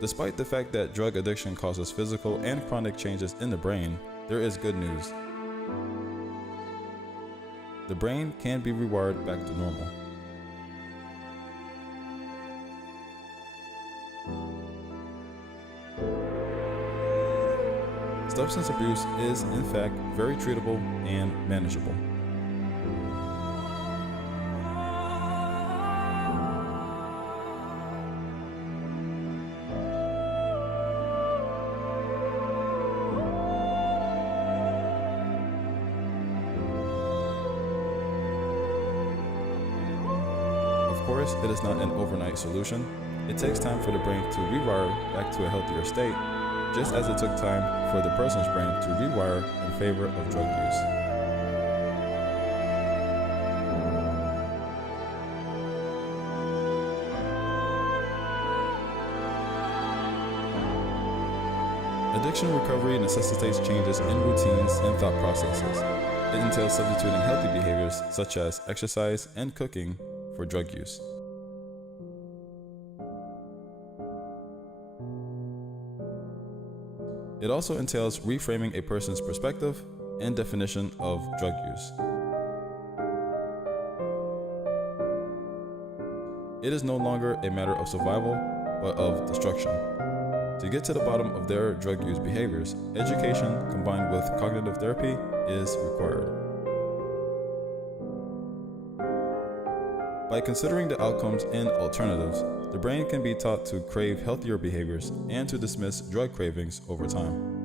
Despite the fact that drug addiction causes physical and chronic changes in the brain, there is good news. The brain can be rewired back to normal. Substance abuse is, in fact, very treatable and manageable. Of course, it is not an overnight solution. It takes time for the brain to rewire back to a healthier state, just as it took time for the person's brain to rewire in favor of drug use. Addiction recovery necessitates changes in routines and thought processes. It entails substituting healthy behaviors such as exercise and cooking for drug use. It also entails reframing a person's perspective and definition of drug use. It is no longer a matter of survival, but of destruction. To get to the bottom of their drug use behaviors, education combined with cognitive therapy is required. By considering the outcomes and alternatives, the brain can be taught to crave healthier behaviors and to dismiss drug cravings over time.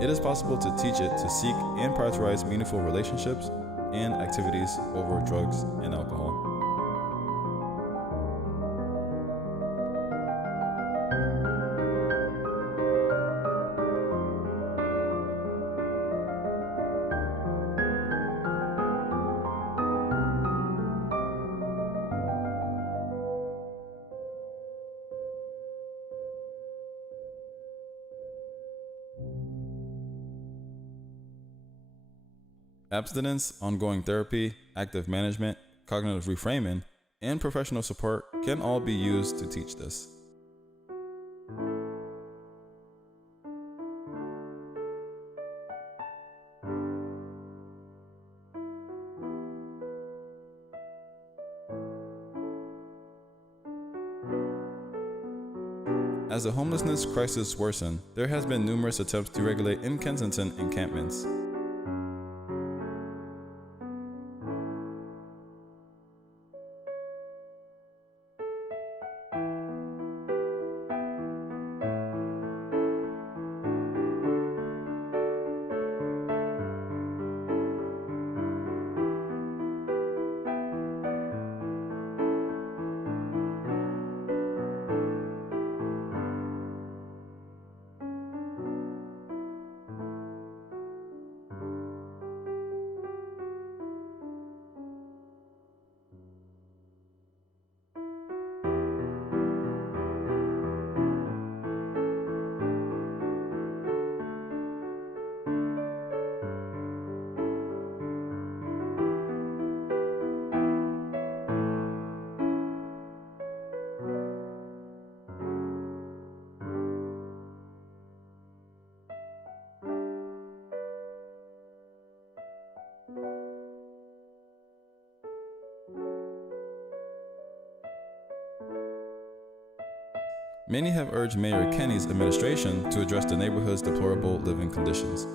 It is possible to teach it to seek and prioritize meaningful relationships and activities over drugs and alcohol. Abstinence, ongoing therapy, active management, cognitive reframing, and professional support can all be used to teach this. As the homelessness crisis worsened, there has been numerous attempts to regulate in Kensington encampments. Many have urged Mayor Kenny's administration to address the neighborhood's deplorable living conditions.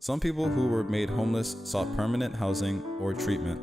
Some people who were made homeless sought permanent housing or treatment.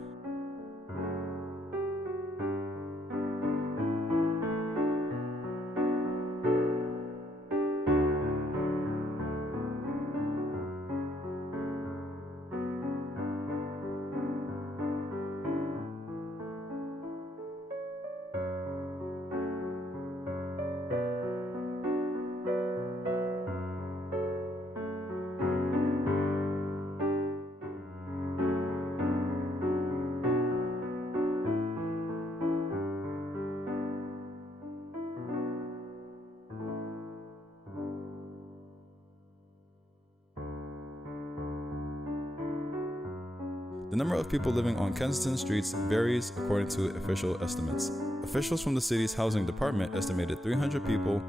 The number of people living on Kensington streets varies according to official estimates. Officials from the city's housing department estimated 300 people,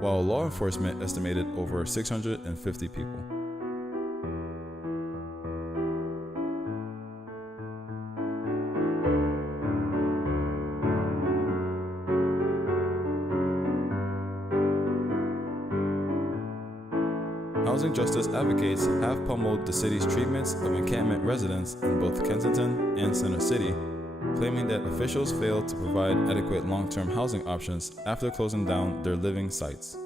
while law enforcement estimated over 650 people. Housing justice advocates have pummeled the city's treatments of encampment residents in both Kensington and Center City, claiming that officials failed to provide adequate long-term housing options after closing down their living sites.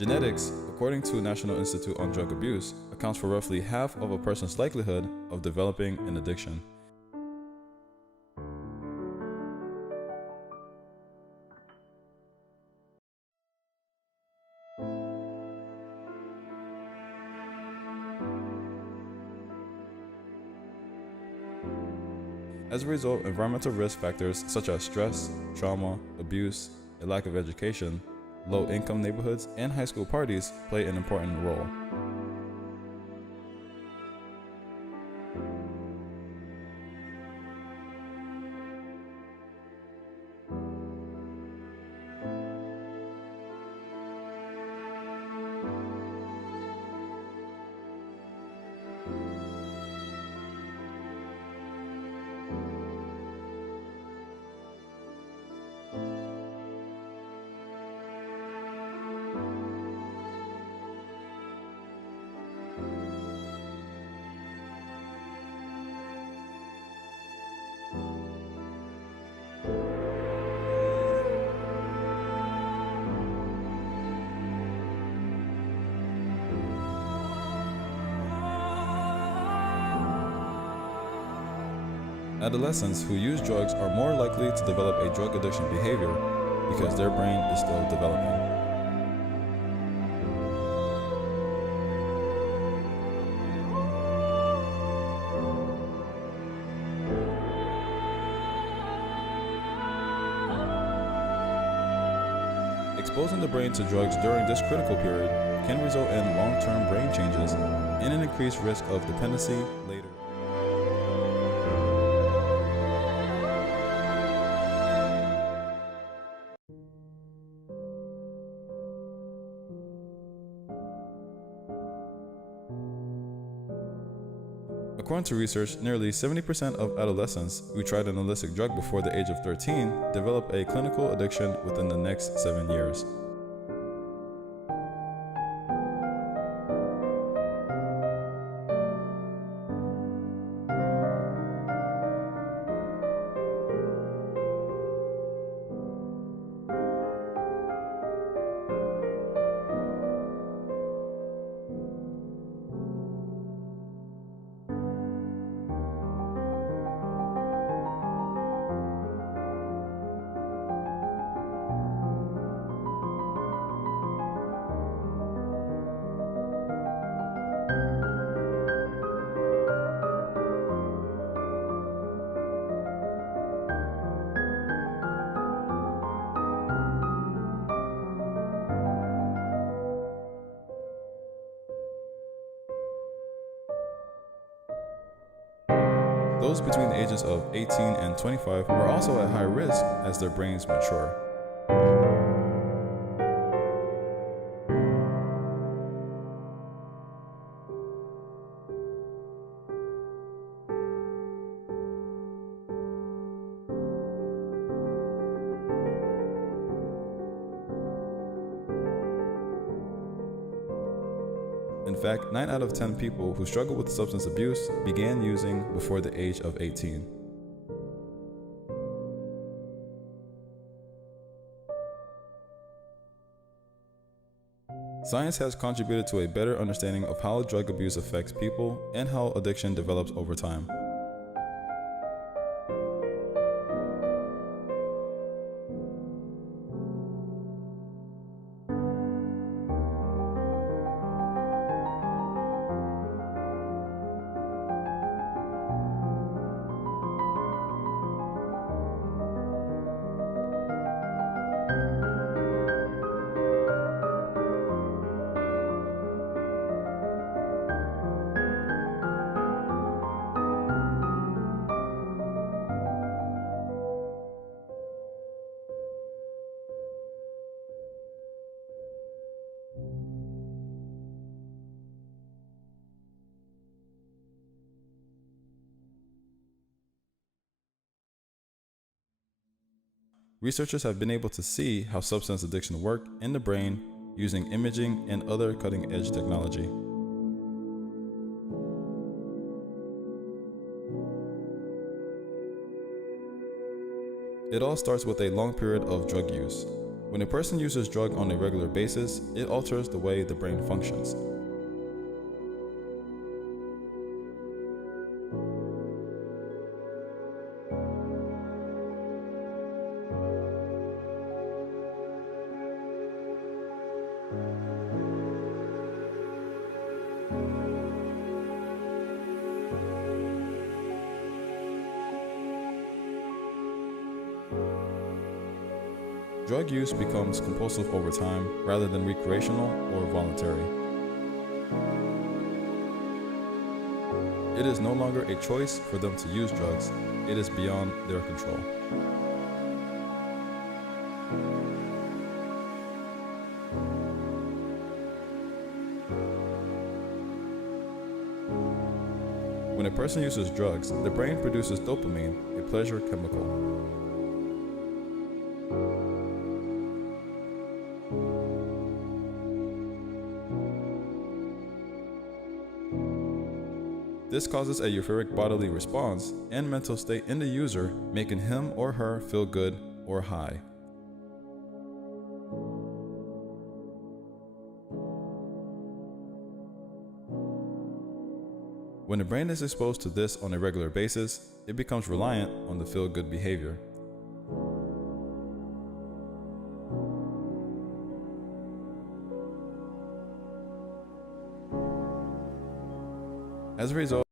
Genetics, according to National Institute on Drug Abuse, accounts for roughly half of a person's likelihood of developing an addiction. As a result, environmental risk factors such as stress, trauma, abuse, a lack of education, low-income neighborhoods, and high school parties play an important role. Adolescents who use drugs are more likely to develop a drug addiction behavior because their brain is still developing. Exposing the brain to drugs during this critical period can result in long-term brain changes and an increased risk of dependency later. According to research, nearly 70% of adolescents who tried an illicit drug before the age of 13 develop a clinical addiction within the next 7 years. Those between the ages of 18 and 25 are also at high risk as their brains mature. In fact, 9 out of 10 people who struggle with substance abuse began using before the age of 18. Science has contributed to a better understanding of how drug abuse affects people and how addiction develops over time. Researchers have been able to see how substance addiction works in the brain using imaging and other cutting-edge technology. It all starts with a long period of drug use. When a person uses drugs on a regular basis, it alters the way the brain functions. Drug use becomes compulsive over time rather than recreational or voluntary. It is no longer a choice for them to use drugs, it is beyond their control. When a person uses drugs, the brain produces dopamine, a pleasure chemical. This causes a euphoric bodily response and mental state in the user, making him or her feel good or high. When the brain is exposed to this on a regular basis, it becomes reliant on the feel-good behavior. As a result,